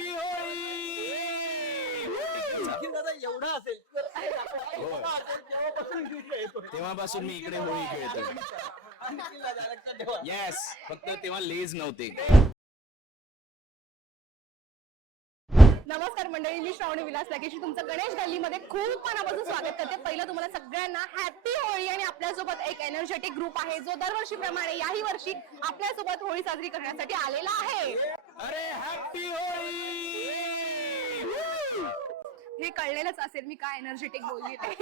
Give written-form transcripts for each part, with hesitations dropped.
Happy Holi. एवढा असेल तेव्हापासून मी इकडे होळी खेळतोय. येस, फक्त तेव्हा लेज नव्हते. नमस्कार मंडळी, मी श्रावणी विलास लाकेशी तुमचं गणेश गल्लीमध्ये खूप मनापासून स्वागत करते. पहिलं तुम्हाला सगळ्यांना हॅपी होळी. आणि आपल्यासोबत एक एनर्जेटिक ग्रुप आहे जो दरवर्षीप्रमाणे याही वर्षी आपल्यासोबत होळी साजरी करण्यासाठी आलेला आहे. अरे हॅपी होळी. हे कळलेलंच असेल मी काय एनर्जेटिक बोलली ते.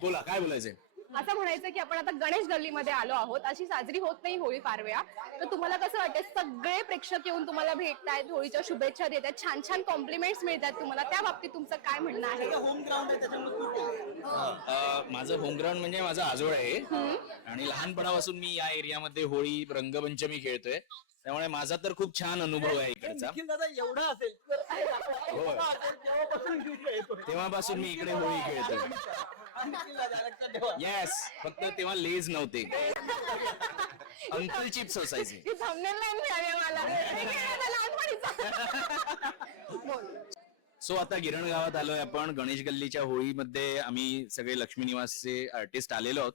बोला, काय बोलायचंय? असं म्हणायचं की आपण आता गणेश गल्लीमध्ये आलो आहोत. अशी साजरी होत नाही होळी फार वेळा. तर तुम्हाला कसं वाटतं, सगळे प्रेक्षक येऊन तुम्हाला भेटतायत, होळीच्या शुभेच्छा देतात, छान छान कॉम्प्लिमेंट्स मिळतात तुम्हाला, त्या बाबतीत तुमचं काय म्हणणं आहे? होम ग्राउंड आहे त्याच्यामुळे माझं होम ग्राउंड म्हणजे माझा आजोळ आहे. आणि लहानपणापासून मी या एरियामध्ये होळी रंगपंचमी खेळतोय, त्यामुळे माझा तर खूप छान अनुभव आहे इकडचा. एवढा असेल तेव्हापासून मी इकडे होळी खेळतोय. येस, फक्त तेव्हा लेज नव्हते, अंकल चिप्स असायचे. ही thumbnail नाही मिळाली मला. हे खेळायला लहानपणीचं. बोल. सो आता गिरण गावात आलोय आपण. गणेश गल्लीच्या होळीमध्ये आम्ही सगळे लक्ष्मी निवासचे आर्टिस्ट आलेलो आहोत.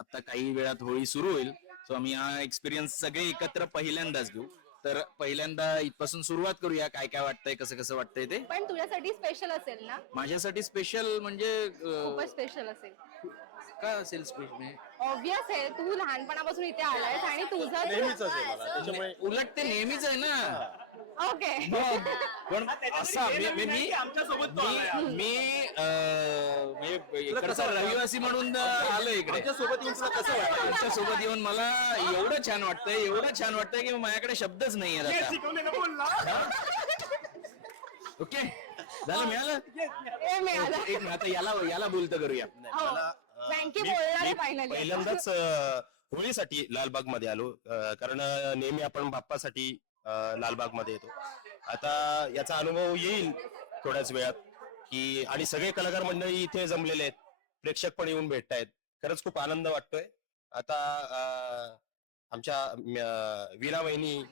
आता काही वेळात होळी सुरू होईल. सो आम्ही हा एक्सपिरियन्स सगळे एकत्र पहिल्यांदाच घेऊ. तर पहिल्यांदा इथपासून सुरुवात करूया. काय काय वाटतंय, कसं कसं वाटतंय ते. पण तुझ्यासाठी स्पेशल असेल ना? माझ्यासाठी स्पेशल म्हणजे खूपच स्पेशल असेल. काय असेल स्पेशल? ऑब्विस आहे, तू लहानपणापासून इथे आलायस आणि तुझं उलट ते नेहमीच आहे ना. ओके. पण असा मी इकडचा रहिवासी म्हणून आलो इकडे. तुमच्या सोबत येऊन मला एवढं छान वाटतंय, एवढं छान वाटतंय की माझ्याकडे शब्दच नाही आहेत आता. ओके, झालं, मिळालं. एक मिनिट, आता याला बोलतं करूया. थँक्यू बोलणार फायनली. पहिल्यांदाच होळीसाठी लालबाग मध्ये आलो, कारण नेहमी आपण बाप्पासाठी लालबाग मध्ये येतो. आता याचा अनुभव येईल थोड्याच वेळात की, आणि सगळे कलाकार मंडळी इथे जमलेले आहेत, प्रेक्षक पण येऊन भेटतायत. खरंच खूप आनंद वाटतोय. आता आमच्या वीणा वहिनी,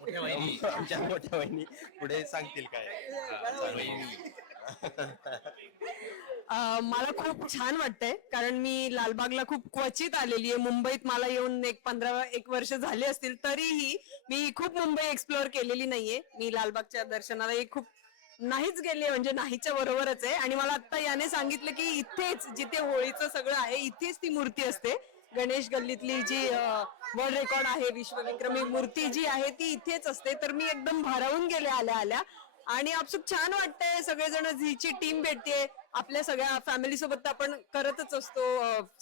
आमच्या मोठ्या वहिनी पुढे सांगतील काय. मला खूप छान वाटतंय, कारण मी लालबागला खूप क्वचित आलेली आहे. मुंबईत मला येऊन 15 वर्ष झाले असतील, तरीही मी खूप मुंबई एक्सप्लोअर केलेली नाहीये. मी लालबागच्या दर्शनाला खूप नाहीच गेले, म्हणजे नाहीच्या बरोबरच आहे. आणि मला आता याने सांगितलं की इथेच जिथे होळीचं सगळं आहे इथेच ती मूर्ती असते. गणेश गल्लीतली जी वर्ल्ड रेकॉर्ड आहे, विश्वविक्रमी मूर्ती जी आहे ती इथेच असते. तर मी एकदम भारावून गेले आल्या आल्या, आणि आपसूक छान वाटतंय. सगळेजण झीची टीम भेटते. आपल्या सगळ्या फॅमिली सोबत आपण करतच असतो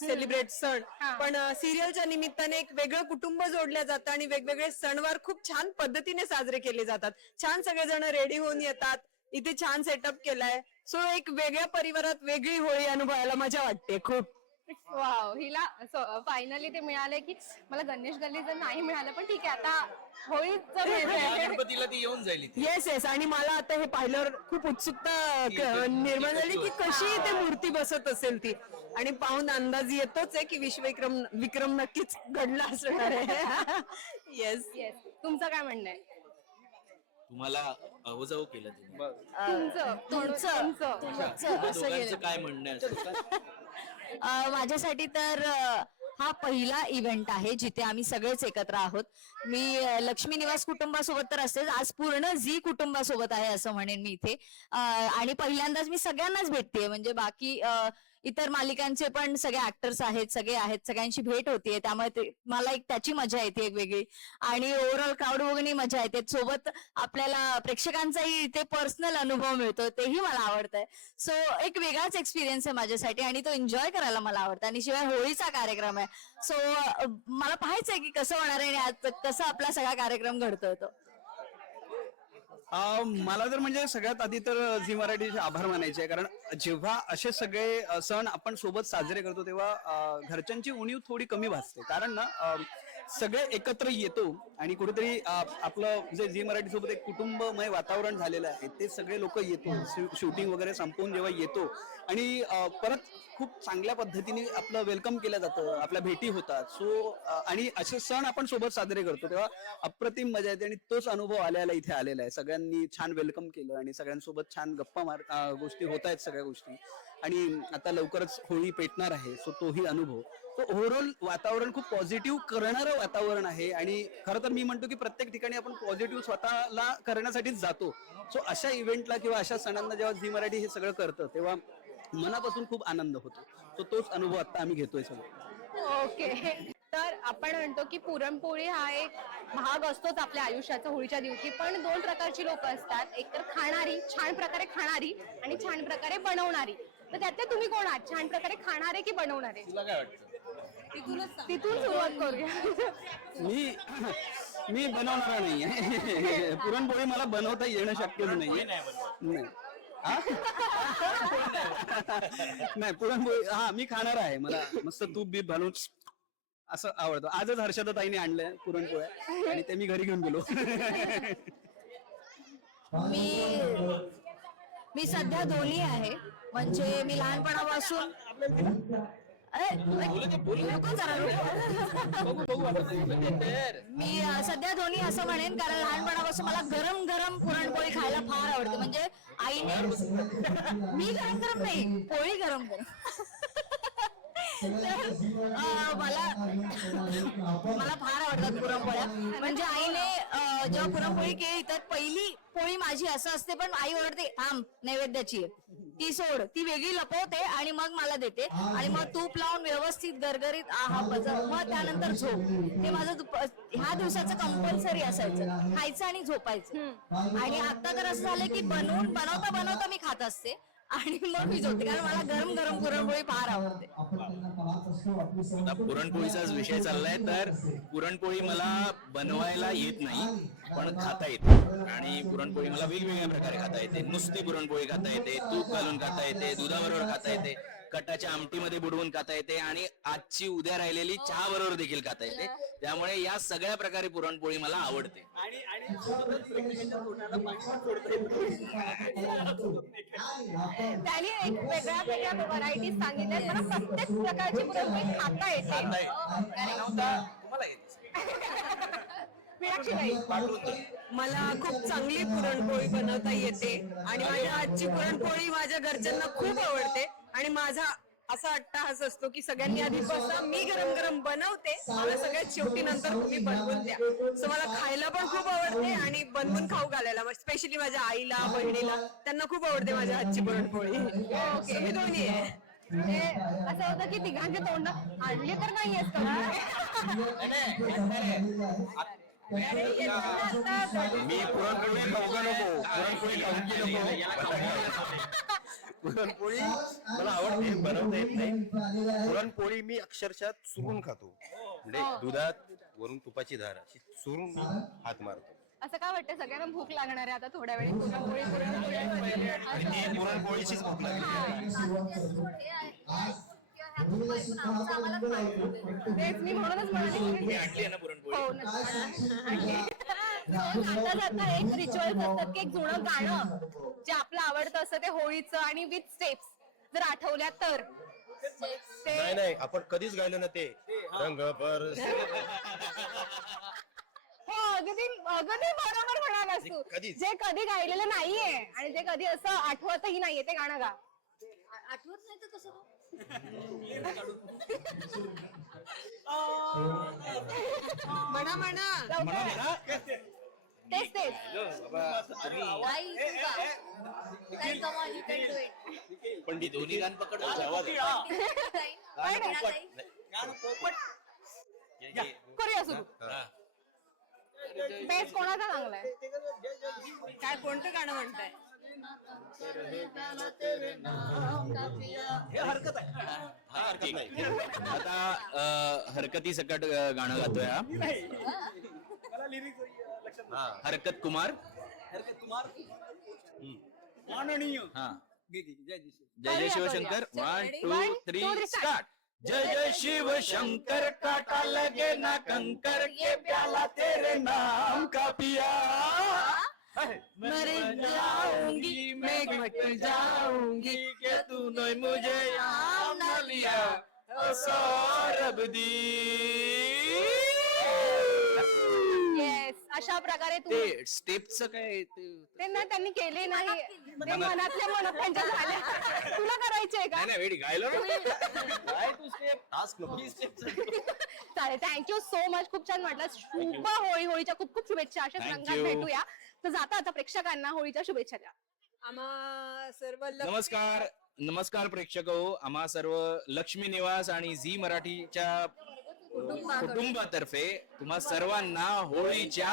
सेलिब्रेट सण, पण सिरियलच्या निमित्ताने एक वेगळं कुटुंब जोडलं जातं आणि वेगवेगळे सणवार खूप छान पद्धतीने साजरे केले जातात. छान सगळेजण रेडी होऊन येतात. इथे छान सेटअप केलाय. सो एक वेगळ्या परिवारात वेगळी होळी अनुभवायला मजा वाटते खूप. वाव, हिला फायनली ते मिळाले की मला गणेश गल्ली जर नाही मिळालं पण ठीक आहे, आता होळीच गणपतीला ती येऊन जाईल इथे. येस, आणि मला आता हे पाहिल्यावर खूप उत्सुकता निर्माण झाली की कशी इथे मूर्ती बसत असेल ती, आणि पाहून अंदाज येतोच आहे की विक्रम नक्कीच घडला असणार आहे. येस. येस. तुमचं काय म्हणणं आहे? तुम्हाला अहोजाऊ केलं तुम्ही. तुमचं काय म्हणणं आहे? माझ्यासाठी तर हा पहिला इव्हेंट आहे जिथे आम्ही सगळेच एकत्र आहोत. मी लक्ष्मी निवास कुटुंबासोबत तर असतेच, आज पूर्ण झी कुटुंबासोबत आहे असं म्हणेन मी इथे. आणि पहिल्यांदाच मी सगळ्यांनाच भेटतेय, म्हणजे बाकी इतर मालिकांचे पण सगळे ऍक्टर्स आहेत, सगळे आहेत, सगळ्यांची भेट होतीये, त्यामुळे मला एक त्याची मजा येते एक वेगळी. आणि ओव्हरऑल क्राऊड बघूनही मजा येते. सोबत आपल्याला प्रेक्षकांचाही इथे पर्सनल अनुभव मिळतो, तेही मला आवडतंय. सो एक वेगळाच एक्सपिरियन्स आहे माझ्यासाठी, आणि तो एन्जॉय करायला मला आवडतं. आणि शिवाय होळीचा कार्यक्रम आहे, सो मला पाहायचंय की कसं होणार आहे आणि आज कसं आपला सगळा कार्यक्रम घडतोय तो. मला तर म्हणजे सगळ्यात आधी तर झी मराठीचे आभार मानायचे, कारण जेव्हा असे सगळे सण आपण सोबत साजरे करतो तेव्हा घरच्यांची उणीव थोडी कमी भासते. कारण ना सगळे एकत्र येतो आणि कुठेतरी आपलं जे झी मराठी सोबत एक कुटुंबमय वातावरण झालेलं आहे ते सगळे लोक येतो शूटिंग वगैरे संपवून जेव्हा येतो आणि परत खूप चांगल्या पद्धतीने आपलं वेलकम केलं जातं, आपल्या भेटी होतात. सो आणि असे सण आपण सोबत साजरे करतो तेव्हा अप्रतिम मजा येते आणि तोच अनुभव आल्याला इथे आलेला आहे. सगळ्यांनी छान वेलकम केलं आणि सगळ्यांसोबत छान गप्पा गोष्टी होत आहेत सगळ्या गोष्टी. आणि आता लवकरच होळी पेटणार आहे, सो तोही अनुभव. तो ओव्हरऑल वातावरण खूप पॉझिटिव्ह करणारं वातावरण आहे आणि खरं तर मी म्हणतो की प्रत्येक ठिकाणी आपण पॉझिटिव्ह स्वतःला करण्यासाठीच जातो. सो अशा इव्हेंटला किंवा अशा सणांना जेव्हा झी मराठी हे सगळं करतं तेव्हा मनापासून खूप आनंद होतो. सो तोच अनुभव आता आम्ही घेतोय सगळं. ओके. तर आपण म्हणतो की पुरणपोळी हा एक भाग असतोच आपल्या आयुष्याचा होळीच्या दिवशी, पण दोन प्रकारची लोक असतात, एक तर खाणारी, छान प्रकारे खाणारी आणि छान प्रकारे बनवणारी. तर त्यातले तुम्ही कोण आहात, छान प्रकारे खाणारे की बनवणारे? तुला काय वाटतं? तिथून सुरुवात करूया. मी बनवणारा नाहीये. पुरणपोळी मला बनवता येणं शक्यच नाहीये. नाही. हा? नाही पुरणपोळी हा मी खाणार आहे. मला मस्त तूप बीप घालून असं आवडतं. आजच हर्षदाताईने आणलंय पुरणपोळ्या आणि ते मी घरी घेऊन गेलो. मी सध्या दोन्ही आहे. म्हणजे मी लहानपणापासून नको जरा मी सध्या दोन्ही असं म्हणेन, कारण लहानपणापासून मला गरम गरम पुरणपोळी खायला फार आवडते. म्हणजे आईने मी गरम गरम नाही, पोळी गरम गरम. तर मला फार आवडतात पुरणपोळ्या. म्हणजे आईने जेव्हा पुरणपोळी केली तर पहिली पोळी माझी असं असते, पण आई ओरडते थांब नैवेद्याची आहे, ती सोड, ती वेगळी लपवते आणि मग मला देते आणि मग तूप लावून व्यवस्थित गरगरीत आहा बजर, मग त्यानंतर झोप. ते माझं ह्या दिवसाचं कंपल्सरी असायचं, खायचं आणि झोपायचं. आणि आता तर असं झालं की बनवता बनवता मी खात असते आणि मग मी झोपते, कारण मला गरम गरम पुरणपोळी फार आवडते. आता पुरणपोळीचाच विषय चाललाय, तर पुरणपोळी मला बनवायला येत नाही पण खाता येते. आणि पुरणपोळी मला वेगवेगळ्या प्रकारे खाता येते. नुसती पुरणपोळी खाता येते, तूप घालून खाता येते, दुधाबरोबर खाता येते, कटाच्या आमटीमध्ये बुडवून खाता येते आणि आजची उद्या राहिलेली चहा बरोबर देखील खाता येते. त्यामुळे या सगळ्या प्रकारे पुरणपोळी मला आवडते. त्यांनी एक वेगळ्या वेगळ्या व्हरायटीज सांगितल्या. मला प्रत्येक प्रकारची पुरणपोळी खाता येते. मीनाक्षी ताई, मला खूप चांगली पुरणपोळी बनवता येते आणि माझ्या आजची पुरणपोळी माझ्या घरच्यांना खूप आवडते. आणि माझा असा अट्टाहास असतो की सगळ्यांनी आधी बसा, मी गरम गरम बनवते, मला सगळ्यात शेवटी नंतर तुम्ही बनवून द्या. सो मला खायला पण खूप आवडते आणि बनवून खाऊ घालायला, स्पेशली माझ्या आईला बहिणीला त्यांना खूप आवडते माझ्या हातची पुरणपोळी. मी दोन्ही आहे. म्हणजे असं होतं की तिघांचे तोंड आणले तर नाहीयेत का? मी पुरणपोळी खाऊ नको, पुरणपोळी खाऊ नको. पुरणपोळी मला आवडते, बनवता येत नाही. पुरणपोळी मी अक्षरशः चुरून खातो, म्हणजे दुधात वरून तुपाची धार अशी चुरून मी हात मारतो. असं काय वाटतं सगळ्यांना भूक लागणार आहे आता थोड्या वेळी पुरणपोळी आणि ती पुरणपोळीचीच भूक लागली. तेच मी म्हणूनच म्हणाले मी आणली आहे ना पुरणपोळी. हो नक्की. जाता जाता एक रिच्युअल्स असतात की एक जुनं गाणं जे आपलं आवडतं असतं ते होळीचं आणि विथ स्टेप्स जर आठवल्या तर नाही नाही, आपण कधीच गायलो ना ते रंग पर. हो अगदी अगदी बरोबर म्हणालास तू. कधीच. जे कधी गायलेलं नाहीये आणि जे कधी असं आठवतही नाहीये ते गाणं गा. आठवत नाही तर कसं म्हणा म्हणा. तेच तेच पण ती दोन्ही गाण पकड करूया सुरू. बेस कोणाचा चांगलाय? काय कोणतं गाणं म्हणताय? ठीक आहे. आता हरकती सकट गाणं गातोय हा. हरकत कुमार. माननीय हा जय जय जय शिवशंकर. 1 2 3 स्टार्ट. जय जय शिव शंकर काटा लगे ना कंकर के प्याला तेरे नाम का पिया मर जाऊंगी मैं मट जाऊंगी कि तूने मुझे याद न लिया ओ सौरभ दी येस अशा प्रकारे ते तुम्ही स्टेपचं काय ते ना त्यांनी केले नाही ते मनातल्या मनात त्यांच्या झाल्या तुला करायचंय का नाही वेडी गायलो ना काय तू स्टेप चालेल थँक्यू सो मच खूप छान वाटलं शुभ होळी होळीच्या खूप खूप शुभेच्छा अशाच Thank रंगात you. भेटूया तर जाता आता प्रेक्षकांना होळीच्या शुभेच्छा द्या आम्हा सर्व नमस्कार नमस्कार प्रेक्षक हो आम्हा सर्व लक्ष्मी निवास आणि झी मराठीच्या कुटुंबातर्फे तुम्हा सर्वांना होळीच्या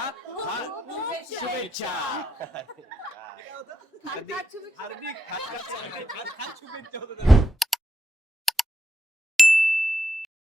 शुभेच्छा हार्दिक शुभेच्छा होत्या.